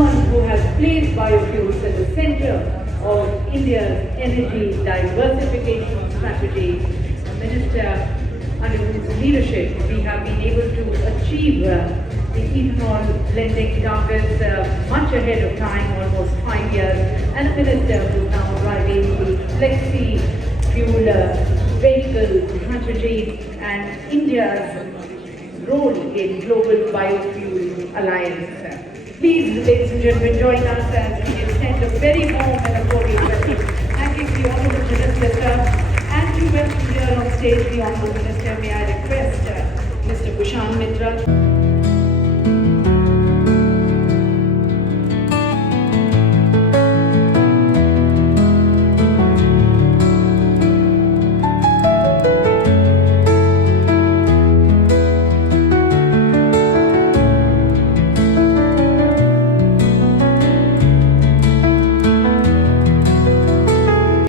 someone who has placed biofuels at the center of India's energy diversification strategy, a minister under whose leadership we have been able to achieve the ethanol blending targets much ahead of time, almost 5 years, and a minister who is now driving the flexi fuel vehicle strategy and India's role in Global Biofuel Alliance. Please, ladies and gentlemen, join us as we extend a very warm and a cordial welcome. Thanking the Honourable Minister, sir. And to welcome here on stage the Honourable Minister, may I request Mr. Kushan Mitra.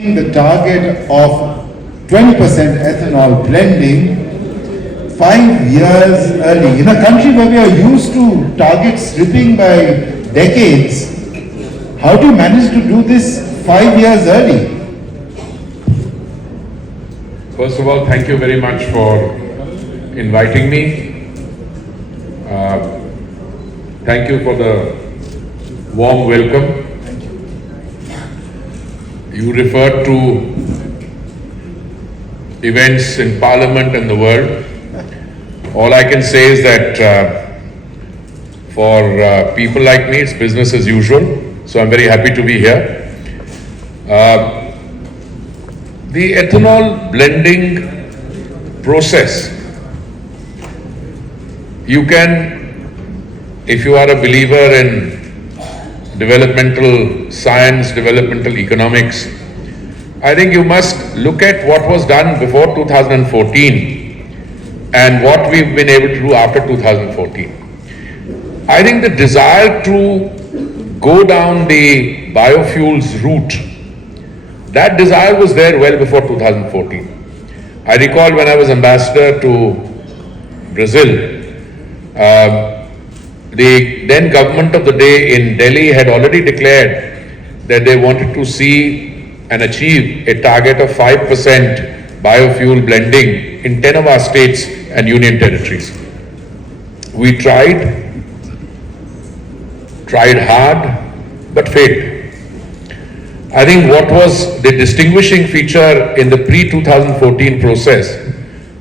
The target of 20% ethanol blending 5 years early. In a country where we are used to target stripping by decades, how do you manage to do this 5 years early? First of all, thank you very much for inviting me. Thank you for the warm welcome. You referred to events in Parliament and the world. All I can say is that for people like me, it's business as usual. So I'm very happy to be here. The ethanol blending process, you can, if you are a believer in developmental science, developmental economics, I think you must look at what was done before 2014 and what we've been able to do after 2014. I think the desire to go down the biofuels route, that desire was there well before 2014. I recall when I was ambassador to Brazil, the then government of the day in Delhi had already declared that they wanted to see and achieve a target of 5% biofuel blending in 10 of our states and union territories. We tried hard, but failed. I think what was the distinguishing feature in the pre-2014 process,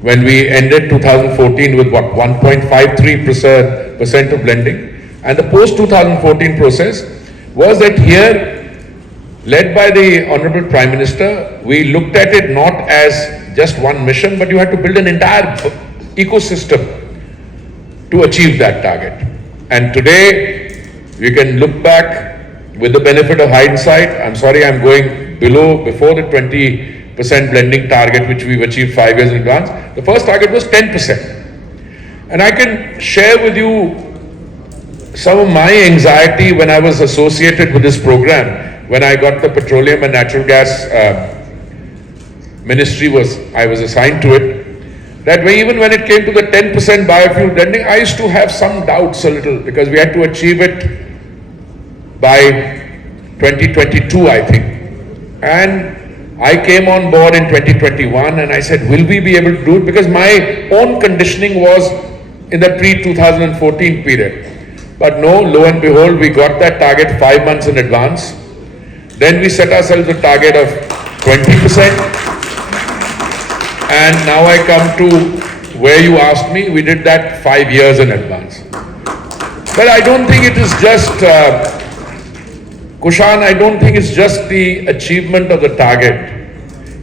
when we ended 2014 with what, 1.53% of blending, and the post-2014 process was that here, led by the Honorable Prime Minister, we looked at it not as just one mission, but you had to build an entire ecosystem to achieve that target. And today, we can look back with the benefit of hindsight. I'm sorry, I'm going before the 20% blending target, which we've achieved 5 years in advance. The first target was 10%. And I can share with you some of my anxiety when I was associated with this program, when I got the petroleum and natural gas ministry I was assigned to it, that even when it came to the 10% biofuel blending, I used to have some doubts a little, because we had to achieve it by 2022, I think. And I came on board in 2021 and I said, will we be able to do it? Because my own conditioning was in the pre-2014 period. But no, lo and behold, we got that target 5 months in advance. Then we set ourselves a target of 20%. And now I come to where you asked me, we did that 5 years in advance. But I don't think it is just, Kushan, I don't think it's just the achievement of the target.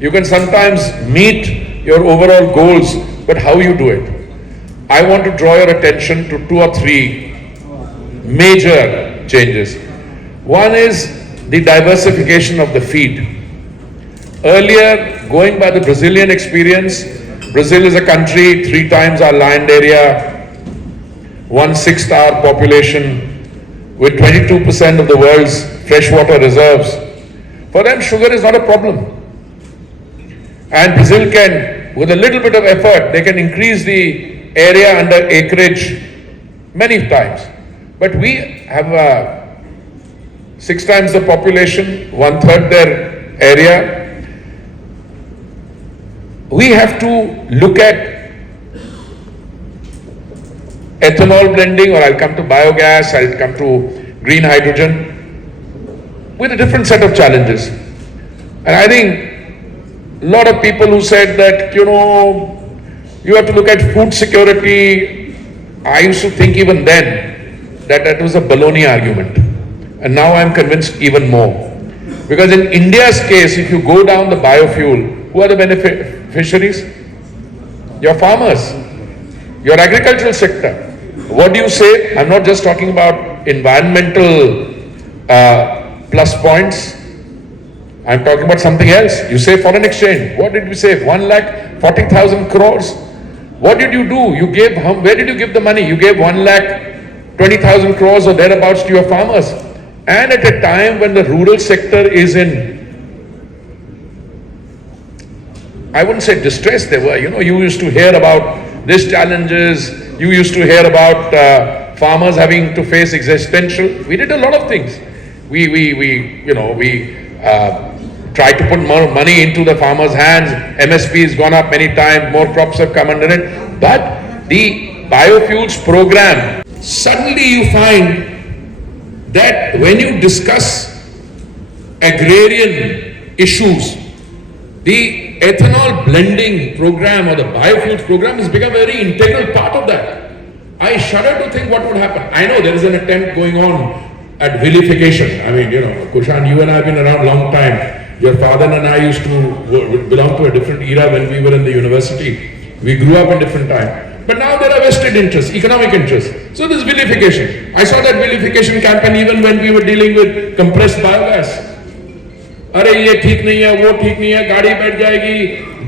You can sometimes meet your overall goals, but how you do it. I want to draw your attention to 2 or 3 major changes. One is the diversification of the feed. Earlier, going by the Brazilian experience, Brazil is a country 3 times our land area, 1/6 our population, with 22% of the world's freshwater reserves. For them, sugar is not a problem. And Brazil can, with a little bit of effort, they can increase the area under acreage many times. But we have 6 times the population, 1/3 their area. We have to look at ethanol blending, or I'll come to biogas, I'll come to green hydrogen, with a different set of challenges. And I think a lot of people who said that, you have to look at food security, I used to think even then that was a baloney argument. And now I'm convinced even more. Because in India's case, if you go down the biofuel, who are the beneficiaries? Your farmers, your agricultural sector. What do you say? I'm not just talking about environmental plus points. I'm talking about something else. You say foreign exchange. What did we say? 1,40,000 crores. What did you do? You gave, where did you give the money? You gave 1,20,000 crores or thereabouts to your farmers. And at a time when the rural sector is in, I wouldn't say distress, they were, you used to hear about these challenges, you used to hear about farmers having to face existential. We did a lot of things. We tried to put more money into the farmers' hands. MSP has gone up many times, more crops have come under it. But the biofuels program, suddenly you find that when you discuss agrarian issues, the ethanol blending program or the biofuels program has become a very integral part of that. I shudder to think what would happen. I know there is an attempt going on at vilification. I mean, Kushan, you and I have been around a long time. Your father and I used to belong to a different era when we were in the university. We grew up in different time. But now there are vested interests, economic interests. So there's vilification. I saw that vilification campaign even when we were dealing with compressed biogas. अरे ये ठीक नहीं है, वो ठीक नहीं है, गाड़ी बैठ जाएगी,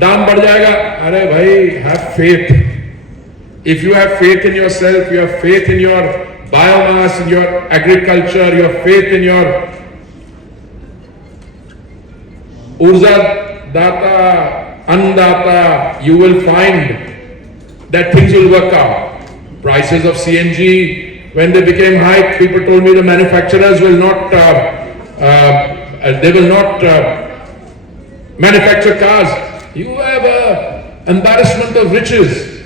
दाम बढ़ जाएगा. अरे भाई, have faith. If you have faith in yourself, you have faith in your biomass, in your agriculture, you have faith in your Urja Data, Annadata, you will find that things will work out. Prices of CNG, when they became high, people told me the manufacturers will not, manufacture cars. You have an embarrassment of riches.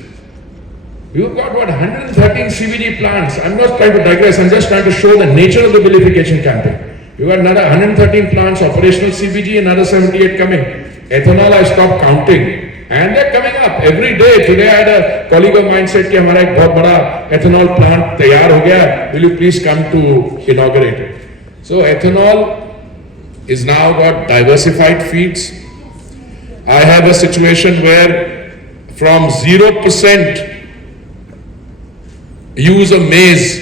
You've got 113 CBG plants. I'm not trying to digress, I'm just trying to show the nature of the vilification campaign. You got another 113 plants, operational CBG, another 78 coming. Ethanol, I stopped counting. And they're coming up every day. Today I had a colleague of mine said कि हमारा एक बहुत बड़ा ethanol plant तैयार हो गया. Will you please come to inaugurate it? So ethanol is now got diversified feeds. I have a situation where from 0% use of maize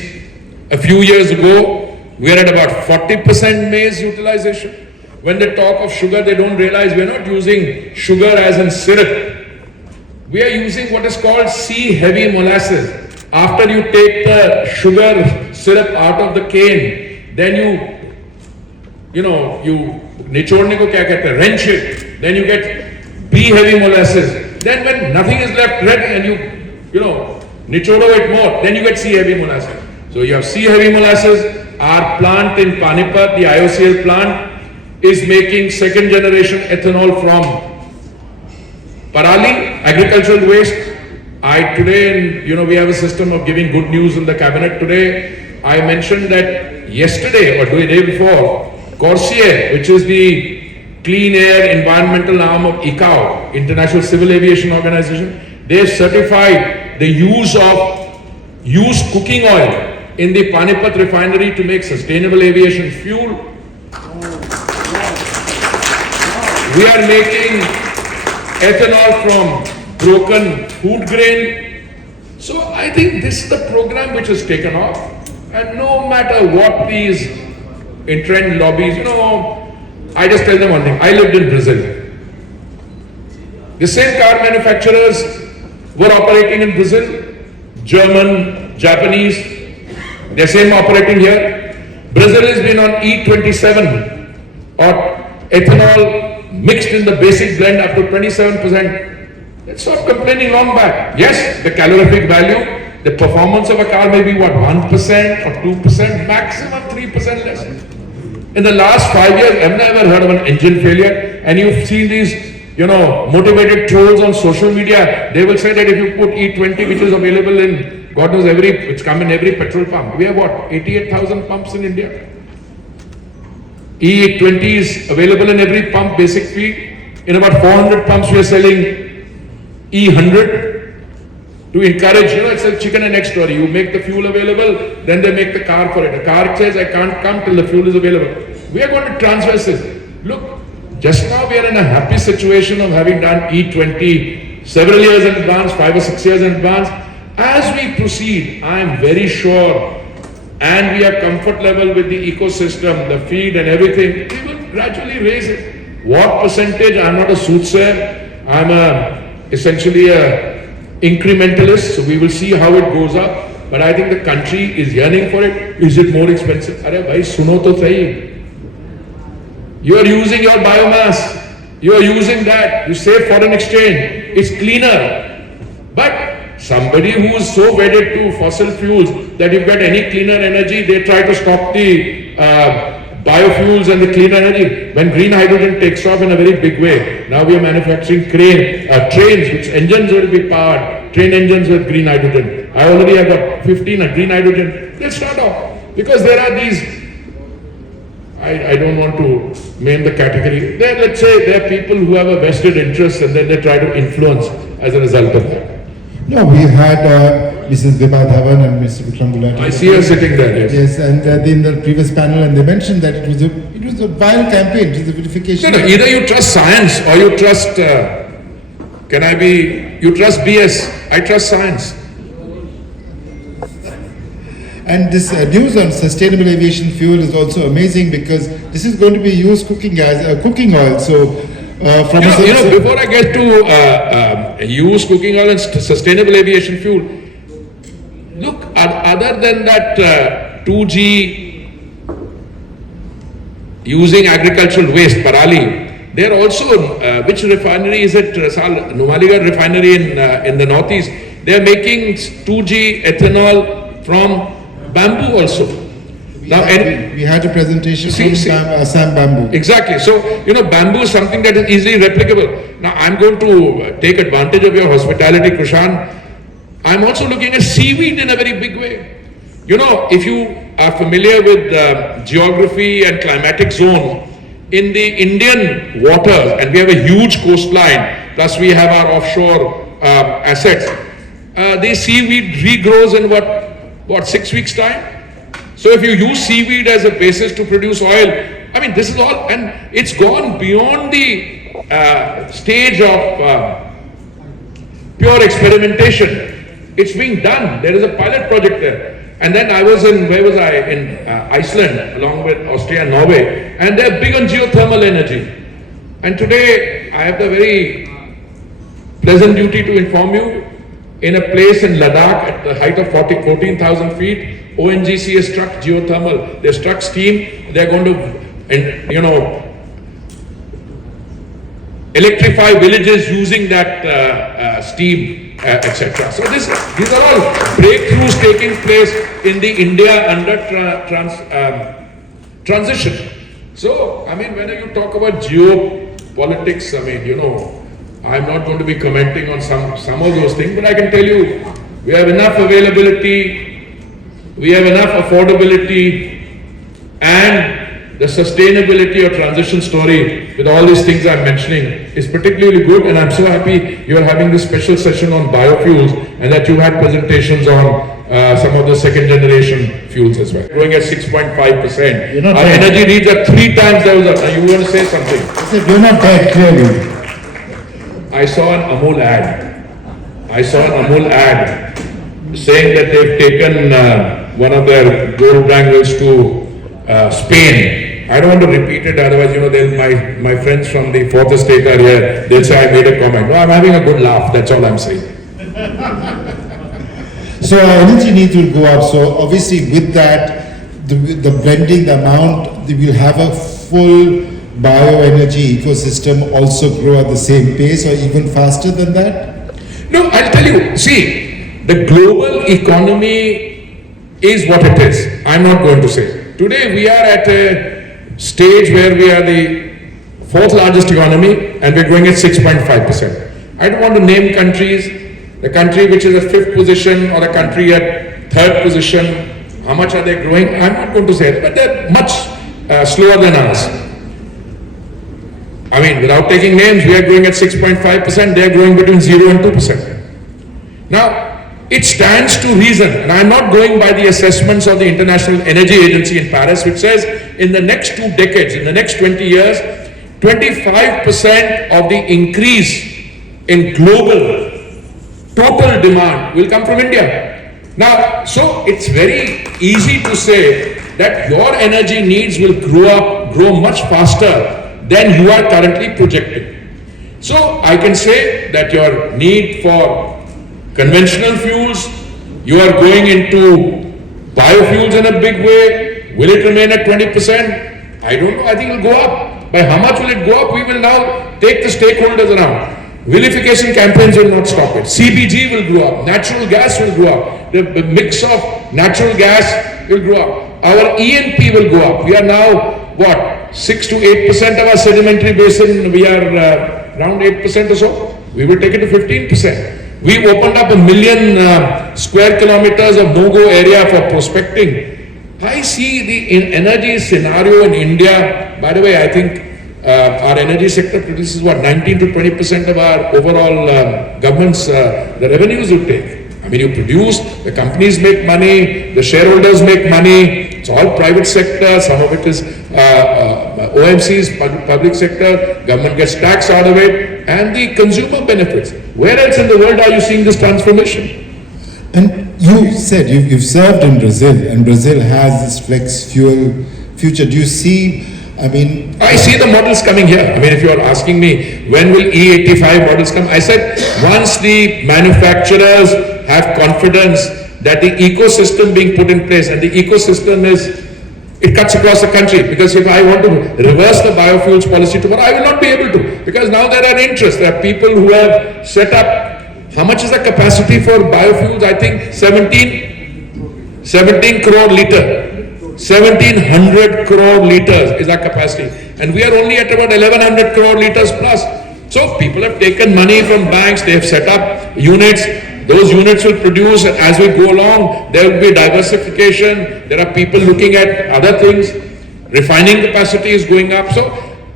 a few years ago, we are at about 40% maize utilization. When they talk of sugar, they don't realize we're not using sugar as in syrup. We are using what is called C-heavy molasses. After you take the sugar syrup out of the cane, then you निचोड़ने को क्या कहते हैं, wrench it. Then you get B-heavy molasses. Then when nothing is left red and you nichodo it more, then you get C-heavy molasses. So you have C-heavy molasses. Our plant in Panipat, the IOCL plant, is making second generation ethanol from parali, agricultural waste. Today, we have a system of giving good news in the cabinet. Today, I mentioned that yesterday or the day before, Corsair, which is the clean air environmental arm of ICAO, International Civil Aviation Organization, they have certified the use of used cooking oil in the Panipat refinery to make sustainable aviation fuel. We are making ethanol from broken food grain. So I think this is the program which has taken off. And no matter what these entrenched lobbies, I just tell them one thing. I lived in Brazil. The same car manufacturers were operating in Brazil. German, Japanese, the same operating here. Brazil has been on E27 or ethanol mixed in the basic blend up to 27%. They stopped complaining long back. Yes, the calorific value, the performance of a car may be 1% or 2%, maximum 3% less. In the last 5 years, I've never heard of an engine failure. And you've seen these, motivated trolls on social media. They will say that if you put E20, which is available in, God knows, it's come in every petrol pump. We have what, 88,000 pumps in India? E20 is available in every pump, basic fee. In about 400 pumps, we are selling E100 to encourage, it's a chicken and egg story. You make the fuel available, then they make the car for it. The car says, I can't come till the fuel is available. We are going to transverse this. Look, just now we are in a happy situation of having done E20 several years in advance, 5 or 6 years in advance. As we proceed, I am very sure, and we have comfort level with the ecosystem, the feed and everything, we will gradually raise it. What percentage? I'm not a soothsayer. I'm essentially a incrementalist, so we will see how it goes up. But I think the country is yearning for it. Is it more expensive? Arey bhai, suno to sahi. You are using your biomass. You are using that. You save foreign exchange. It's cleaner. But somebody who is so wedded to fossil fuels that you've got any cleaner energy, they try to stop the biofuels and the clean energy. When green hydrogen takes off in a very big way, now we are manufacturing trains which engines will be powered, train engines with green hydrogen. I already have got 15 green hydrogen. They'll start off because there are these, I don't want to name the category. Let's say there are people who have a vested interest and then they try to influence as a result of that. No, we had Mrs. Vibha Dhawan and Mr. Vikram Gulati. I see her sitting there, yes. Yes, and in the previous panel, and they mentioned that it was a viral campaign, it was a verification. No, either you trust science or you trust, you trust BS. I trust science. And this news on sustainable aviation fuel is also amazing because this is going to be used cooking oil. So, before I get to use cooking oil and sustainable aviation fuel, look, other than that 2G using agricultural waste, Parali, there are also, which refinery is it? Numaligarh refinery in the northeast. They are making 2G ethanol from bamboo also. We had a presentation from Assam Bamboo. Exactly. So, bamboo is something that is easily replicable. Now, I'm going to take advantage of your hospitality, Krishan. I'm also looking at seaweed in a very big way. If you are familiar with geography and climatic zone, in the Indian waters, and we have a huge coastline, plus we have our offshore assets, the seaweed regrows in what 6 weeks' time? So if you use seaweed as a basis to produce oil, this is all, and it's gone beyond the stage of pure experimentation. It's being done. There is a pilot project there. And then I was in, where was I? In Iceland, along with Austria and Norway, and they're big on geothermal energy. And today, I have the very pleasant duty to inform you, in a place in Ladakh at the height of 14,000 feet, ONGC has struck geothermal. They've struck steam. They're going to, electrify villages using that steam, etc. So these are all breakthroughs taking place in the India under transition. So, whenever you talk about geopolitics, I'm not going to be commenting on some of those things, but I can tell you, we have enough availability, we have enough affordability, and the sustainability or transition story with all these things I'm mentioning is particularly good, and I'm so happy you're having this special session on biofuels and that you had presentations on some of the second generation fuels as well. Growing at 6.5%. Our energy needs are 3 times that. You want to say something? You're not dead, clearly. I saw an Amul ad saying that they've taken one of their gold granules to Spain. I don't want to repeat it, otherwise, my friends from the fourth estate are here. They'll say I made a comment. No, I'm having a good laugh. That's all I'm saying. So our energy needs will go up. So obviously, with that, the blending, the amount, we will have a full bioenergy ecosystem also grow at the same pace or even faster than that? No, I'll tell you. See, the global economy is what it is. I'm not going to say. Today we are at a stage where we are the fourth largest economy and we're growing at 6.5%. I don't want to name countries, the country which is at fifth position or a country at third position. How much are they growing? I'm not going to say it, but they're much slower than us. I mean, without taking names, we are growing at 6.5%, they are growing between 0 and 2%. Now, it stands to reason, and I'm not going by the assessments of the International Energy Agency in Paris, which says in the next 2 decades, in the next 20 years, 25% of the increase in global total demand will come from India. Now, so it's very easy to say that your energy needs will grow much faster than you are currently projecting. So I can say that your need for conventional fuels, you are going into biofuels in a big way. Will it remain at 20%? I don't know. I think it will go up. By how much will it go up? We will now take the stakeholders around. Vilification campaigns will not stop it. CBG will grow up. Natural gas will grow up. The mix of natural gas will grow up. Our E&P will go up. We are now, what, 6 to 8% of our sedimentary basin, we are around 8% or so. We will take it to 15%. We opened up 1 million square kilometers of no-go area for prospecting. I see the energy scenario in India. By the way, I think our energy sector produces what, 19 to 20% of our overall government's the revenues you take. I mean, you produce, the companies make money, the shareholders make money. It's all private sector. Some of it is OMC's public sector. Government gets tax out of it, and the consumer benefits. Where else in the world are you seeing this transformation? And you said you've served in Brazil, and Brazil has this flex fuel future. Do you see? I see the models coming here. I mean, if you are asking me, when will E85 models come? I said, once the manufacturers have confidence that the ecosystem being put in place, and the ecosystem it cuts across the country, because if I want to reverse the biofuels policy tomorrow, I will not be able to, because now there are interests. There are people who have set up, how much is the capacity for biofuels? I think 17 crore litre. 1700 crore liters is our capacity, and we are only at about 1100 crore liters plus. So people have taken money from banks, they have set up units. Those units will produce, and as we go along, there will be diversification. There are people looking at other things. Refining capacity is going up. So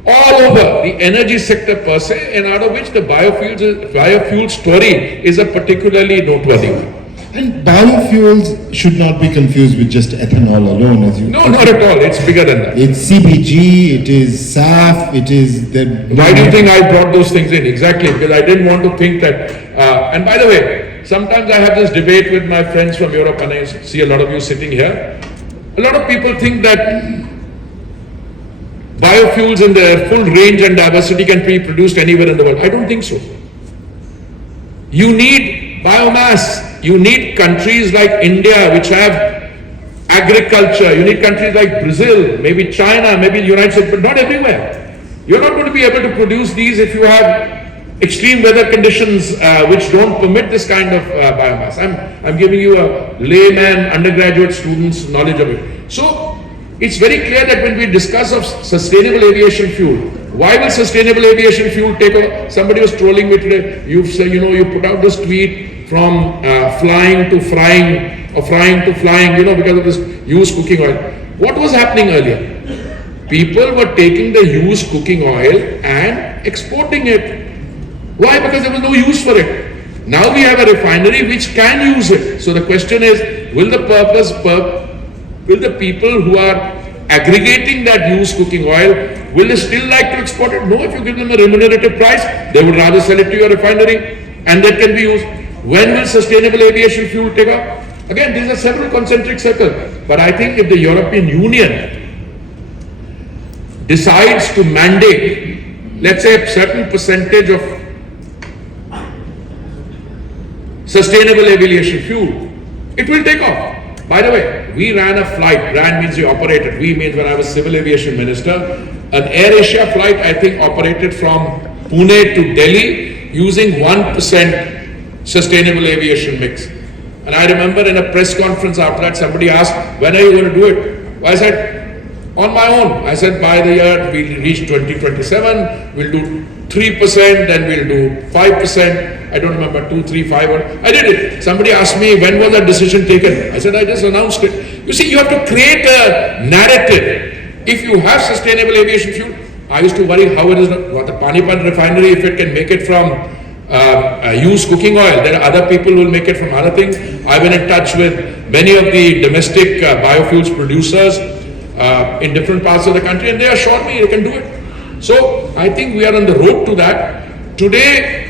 all over the energy sector per se, and out of which the biofuel story is a particularly noteworthy one. And biofuels should not be confused with just ethanol alone, as you. No, not at all. It's bigger than that. It's CBG, it is SAF, it is the. Why do you think I brought those things in? Exactly, because I didn't want to think that. And by the way, sometimes I have this debate with my friends from Europe, and I see a lot of you sitting here. A lot of people think that biofuels in their full range and diversity can be produced anywhere in the world. I don't think so. You need biomass. You need countries like India, which have agriculture. You need countries like Brazil, maybe China, maybe the United States, but not everywhere. You're not going to be able to produce these if you have extreme weather conditions which don't permit this kind of biomass. I'm giving you a layman, undergraduate student's knowledge of it. So it's very clear that when we discuss of sustainable aviation fuel, why will sustainable aviation fuel take over? Somebody was trolling me today. You said, you put out this tweet from flying to frying, or frying to flying, because of this used cooking oil. What was happening earlier? People were taking the used cooking oil and exporting it. Why? Because there was no use for it. Now we have a refinery which can use it. So the question is, will the people who are aggregating that used cooking oil, will they still like to export it? No, if you give them a remunerative price, they would rather sell it to your refinery, and that can be used. When will sustainable aviation fuel take up? Again, these are several concentric circles. But I think if the European Union decides to mandate, let's say, a certain percentage of sustainable aviation fuel, it will take off. By the way, we ran a flight. Ran means we operated. We means when I was civil aviation minister. An Air Asia flight, I think, operated from Pune to Delhi using 1% sustainable aviation mix. And I remember in a press conference after that, somebody asked, when are you going to do it? Well, I said, on my own. I said by the year we'll reach 2027, we'll do 3%, then we'll do 5%. I don't remember 2, 3, 5. I did it. Somebody asked me when was that decision taken. I said I just announced it. You see, you have to create a narrative. If you have sustainable aviation fuel, I used to worry how it is what the Panipat refinery, if it can make it from used cooking oil. There are other people who will make it from other things. I've been in touch with many of the domestic biofuels producers in different parts of the country, and they assured me they can do it. So I think we are on the road to that. Today,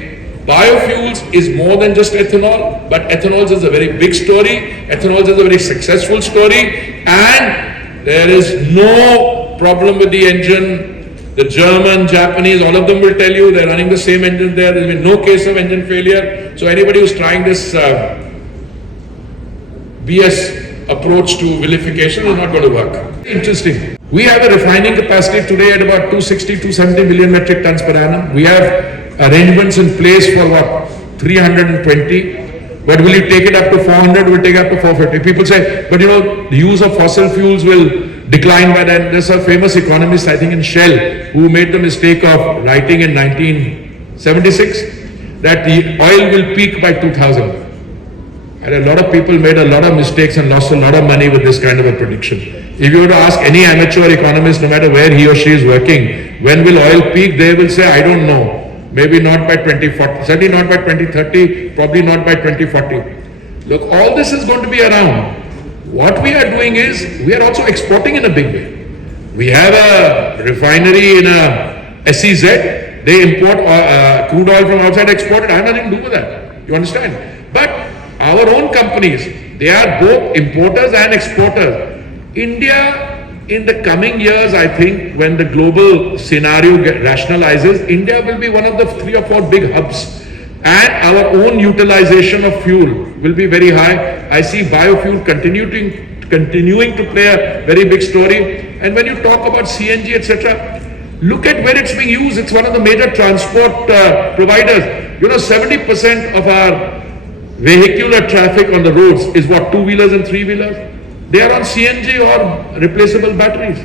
biofuels is more than just ethanol, but ethanol is a very big story. Ethanol is a very successful story, and there is no problem with the engine. The German, Japanese, all of them will tell you they're running the same engine there. There's been no case of engine failure. So anybody who's trying this BS approach to vilification is not going to work. Interesting. We have a refining capacity today at about 260, 270 million metric tons per annum. We have arrangements in place for what, 320. But will you take it up to 400? We'll take it up to 450. People say, but you know, the use of fossil fuels will decline by then. There's a famous economist, I think in Shell, who made the mistake of writing in 1976 that the oil will peak by 2000. And a lot of people made a lot of mistakes and lost a lot of money with this kind of a prediction. If you were to ask any amateur economist, no matter where he or she is working, when will oil peak, they will say, I don't know. Maybe not by 2040, certainly not by 2030, probably not by 2040. Look, all this is going to be around. What we are doing is, we are also exporting in a big way. We have a refinery in a SEZ. They import crude oil from outside, export it. I have nothing to do with that. You understand? But our own companies, they are both importers and exporters. India, in the coming years, I think, when the global scenario rationalizes, India will be one of the 3 or 4 big hubs. And our own utilization of fuel will be very high. I see biofuel continuing to play a very big story. And when you talk about CNG, etc., look at where it's being used. It's one of the major transport providers. You know, 70% of our vehicular traffic on the roads is what, 2-wheelers and 3-wheelers? They are on CNG or replaceable batteries.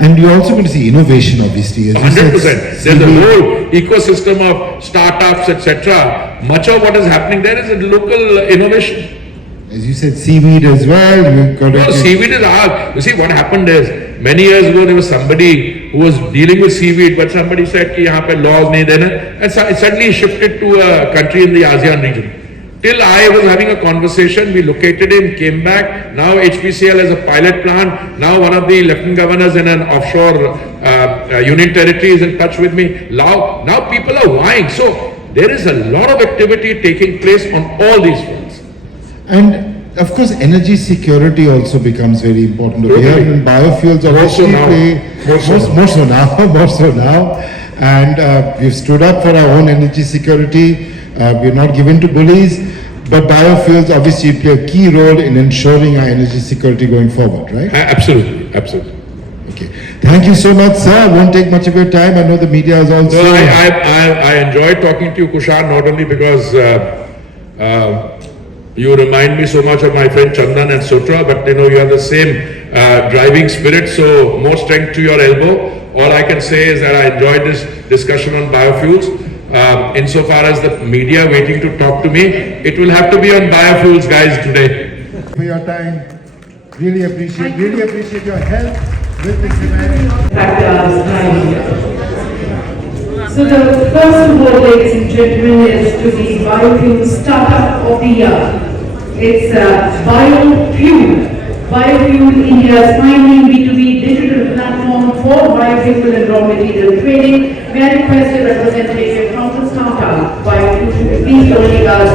And you're also going to see innovation, obviously. As 100%. There's a whole ecosystem of startups, etc. Much of what is happening there is a local innovation. As you said, seaweed as well. We've got No, seaweed is hard. You see, what happened is, many years ago there was somebody who was dealing with seaweed, but somebody said कि यहाँ पे laws नहीं देना, and it suddenly shifted to a country in the ASEAN region. Till I was having a conversation, we located him, came back. Now HPCL has a pilot plant. Now one of the lieutenant governors in an offshore union territory is in touch with me. Now people are vying. So there is a lot of activity taking place on all these fronts. And of course, energy security also becomes very important over here. And biofuels obviously more so now. And we've stood up for our own energy security. We're not given to bullies. But biofuels obviously play a key role in ensuring our energy security going forward, right? Absolutely, absolutely. Okay. Thank you so much, sir. I won't take much of your time. I know the media is also... No, I enjoyed talking to you, Kushal, not only because you remind me so much of my friend Chandan and Sutra, but you know, you have the same driving spirit, so more strength to your elbow. All I can say is that I enjoyed this discussion on biofuels. Insofar as the media waiting to talk to me, it will have to be on biofuels, guys, today. For your time, really appreciate your help with this event. So the first award, ladies and gentlemen, is to the Biofuel Startup of the Year. It's Biofuel. Biofuel, India's pioneering B2B digital platform for biofuel and raw material trading. May I request a representative from the startup, Biofuel, to please join us.